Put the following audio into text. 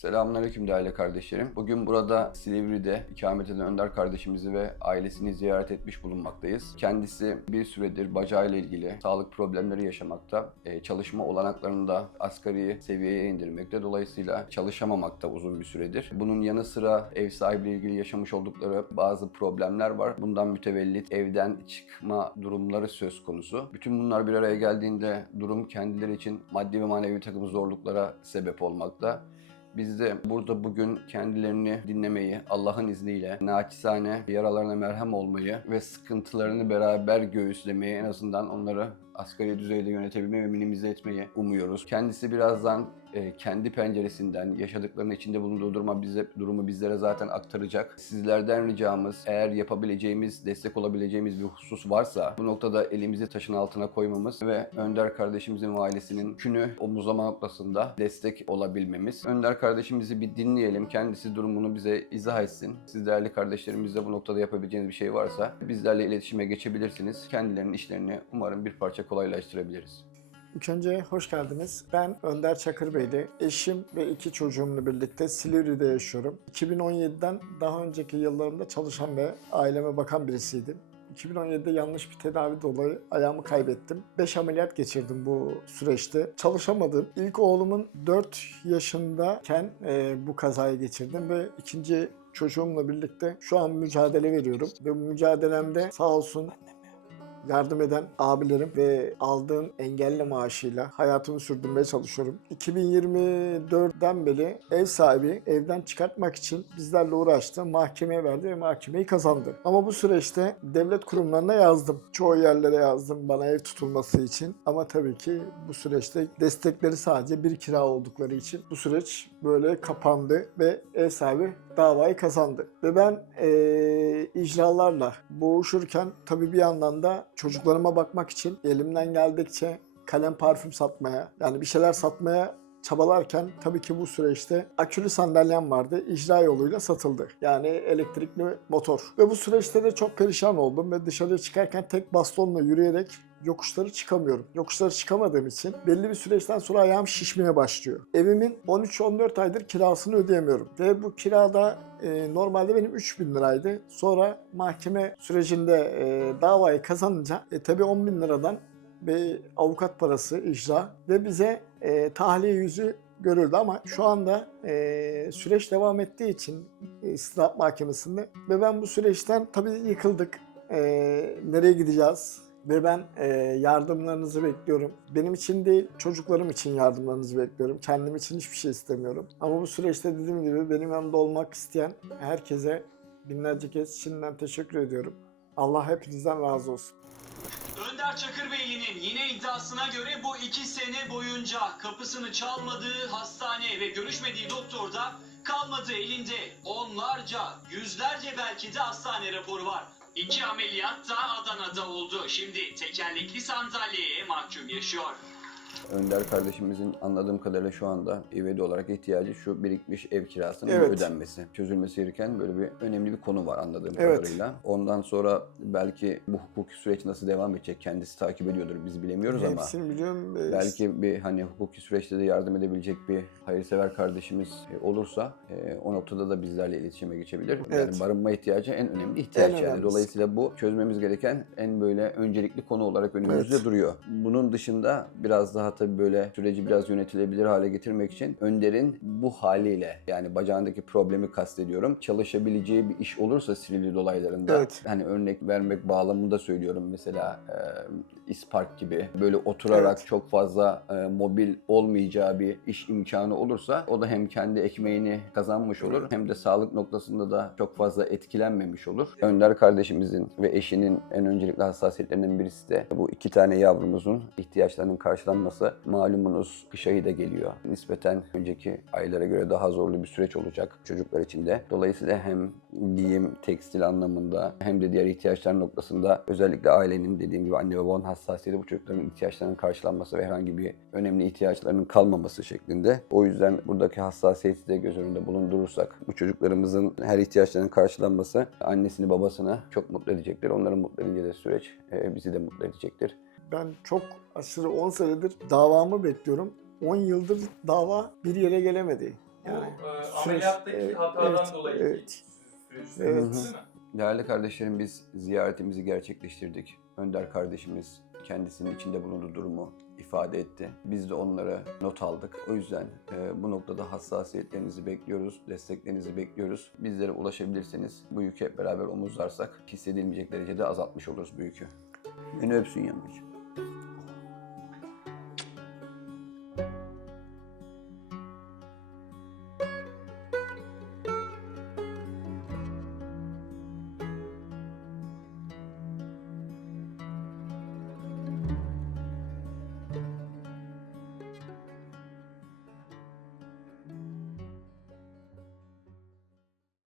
Selamünaleyküm değerli kardeşlerim. Bugün burada Silivri'de ikamet eden Önder kardeşimizi ve ailesini ziyaret etmiş bulunmaktayız. Kendisi bir süredir bacağıyla ilgili sağlık problemleri yaşamakta, e, çalışma olanaklarını da asgari seviyeye indirmekte. Dolayısıyla çalışamamakta uzun bir süredir. Bunun yanı sıra ev sahibiyle ilgili yaşamış oldukları bazı problemler var. Bundan mütevellit evden çıkma durumları söz konusu. Bütün bunlar bir araya geldiğinde durum kendileri için maddi ve manevi takım zorluklara sebep olmakta. Biz de burada bugün kendilerini dinlemeyi, Allah'ın izniyle naçizane yaralarına merhem olmayı ve sıkıntılarını beraber göğüslemeyi en azından onları asgari düzeyde yönetebilmeyi ve minimize etmeyi umuyoruz. Kendisi birazdan e, kendi penceresinden yaşadıklarının içinde bulunduğu duruma bize, durumu bizlere zaten aktaracak. Sizlerden ricamız eğer yapabileceğimiz, destek olabileceğimiz bir husus varsa bu noktada elimizi taşın altına koymamız ve Önder kardeşimizin ve ailesinin künü omuzlama noktasında destek olabilmemiz. Önder kardeşimizi bir dinleyelim. Kendisi durumunu bize izah etsin. Siz değerli kardeşlerimizle bu noktada yapabileceğiniz bir şey varsa bizlerle iletişime geçebilirsiniz. Kendilerinin işlerini umarım bir parça kolaylaştırabiliriz. İlk önce hoş geldiniz. Ben Önder Çakırbeyli. Eşim ve iki çocuğumla birlikte Silivri'de yaşıyorum. 2017'den daha önceki yıllarımda çalışan ve aileme bakan birisiydim. 2017'de yanlış bir tedavi dolayı ayağımı kaybettim. 5 ameliyat geçirdim bu süreçte. Çalışamadım. İlk oğlumun 4 yaşındayken e, bu kazayı geçirdim ve ikinci çocuğumla birlikte şu an mücadele veriyorum. Ve bu mücadelemde sağ olsun yardım eden abilerim ve aldığım engelli maaşıyla hayatımı sürdürmeye çalışıyorum. 2024'den beri ev sahibi evden çıkartmak için bizlerle uğraştı. Mahkemeye verdi ve mahkemeyi kazandı. Ama bu süreçte devlet kurumlarına yazdım. Çoğu yerlere yazdım bana ev tutulması için. Ama tabii ki bu süreçte destekleri sadece bir kira oldukları için bu süreç böyle kapandı ve ev sahibi davayı kazandı. Ve ben eee, icralarla boğuşurken tabii bir yandan da çocuklarıma bakmak için elimden geldikçe kalem parfüm satmaya yani bir şeyler satmaya çabalarken tabii ki bu süreçte akülü sandalyem vardı. icra yoluyla satıldı. Yani elektrikli motor. Ve bu süreçte de çok perişan oldum ve dışarıya çıkarken tek bastonla yürüyerek yokuşları çıkamıyorum. Yokuşları çıkamadığım için belli bir süreçten sonra ayağım şişmeye başlıyor. Evimin 13-14 aydır kirasını ödeyemiyorum. Ve bu kirada e, normalde benim 3000 liraydı. Sonra mahkeme sürecinde e, davayı kazanınca e, tabii 10 bin liradan bir avukat parası icra ve bize e, tahliye yüzü görüldü ama şu anda e, süreç devam ettiği için e, mahkemesinde ve ben bu süreçten tabii yıkıldık. E, nereye gideceğiz? Ve ben e, yardımlarınızı bekliyorum. Benim için değil, çocuklarım için yardımlarınızı bekliyorum. Kendim için hiçbir şey istemiyorum. Ama bu süreçte dediğim gibi benim yanımda olmak isteyen herkese binlerce kez şimdiden teşekkür ediyorum. Allah hepinizden razı olsun. Önder Çakırbeyli'nin yine iddiasına göre bu iki sene boyunca kapısını çalmadığı hastane ve görüşmediği doktorda kalmadı elinde onlarca, yüzlerce belki de hastane raporu var. İki ameliyat da Adana'da oldu. Şimdi tekerlekli sandalyeye mahkum yaşıyor. Önder kardeşimizin anladığım kadarıyla şu anda ivedi olarak ihtiyacı şu birikmiş ev kirasının Evet. ödenmesi. Çözülmesi gereken böyle bir önemli bir konu var anladığım Evet. kadarıyla. Ondan sonra belki bu hukuki süreç nasıl devam edecek kendisi takip ediyordur biz bilemiyoruz ama Hepsini biliyorum. Ee, belki bir hani hukuki süreçte de yardım edebilecek bir hayırsever kardeşimiz e, olursa e, o noktada da bizlerle iletişime geçebilir. Yani Evet. barınma ihtiyacı en önemli ihtiyaç En yani. önemlisi. Dolayısıyla bu çözmemiz gereken en böyle öncelikli konu olarak önümüzde Evet. duruyor. Bunun dışında biraz daha tabii böyle süreci biraz yönetilebilir hale getirmek için Önder'in bu haliyle yani bacağındaki problemi kastediyorum. Çalışabileceği bir iş olursa Silivri dolaylarında Evet. hani örnek vermek bağlamında söylüyorum mesela e, İspark gibi böyle oturarak Evet. çok fazla e, mobil olmayacağı bir iş imkanı olursa o da hem kendi ekmeğini kazanmış olur hem de sağlık noktasında da çok fazla etkilenmemiş olur. Önder kardeşimizin ve eşinin en öncelikli hassasiyetlerinden birisi de bu iki tane yavrumuzun ihtiyaçlarının karşılanması. Malumunuz kış ayı da geliyor. Nispeten önceki aylara göre daha zorlu bir süreç olacak çocuklar için de. Dolayısıyla hem giyim, tekstil anlamında hem de diğer ihtiyaçlar noktasında özellikle ailenin dediğim gibi anne ve babanın hassasiyeti bu çocukların ihtiyaçlarının karşılanması ve herhangi bir önemli ihtiyaçlarının kalmaması şeklinde. O yüzden buradaki hassasiyeti de göz önünde bulundurursak bu çocuklarımızın her ihtiyaçlarının karşılanması annesini babasını çok mutlu edecektir. Onları mutlu edince de süreç e, bizi de mutlu edecektir. Ben çok aşırı 10 senedir davamı bekliyorum. 10 yıldır dava bir yere gelemedi. Bu Yani e, süreç- ameliyattaki evet, hatadan evet, dolayı evet. süreç Evet. değil mi? Değerli kardeşlerim biz ziyaretimizi gerçekleştirdik. Önder kardeşimiz kendisinin içinde bulunduğu durumu ifade etti. Biz de onlara not aldık. O yüzden e, bu noktada hassasiyetlerinizi bekliyoruz, desteklerinizi bekliyoruz. Bizlere ulaşabilirseniz bu yükü hep beraber omuzlarsak hissedilmeyecek derecede azaltmış oluruz bu yükü. Beni öpsün yanmacığım.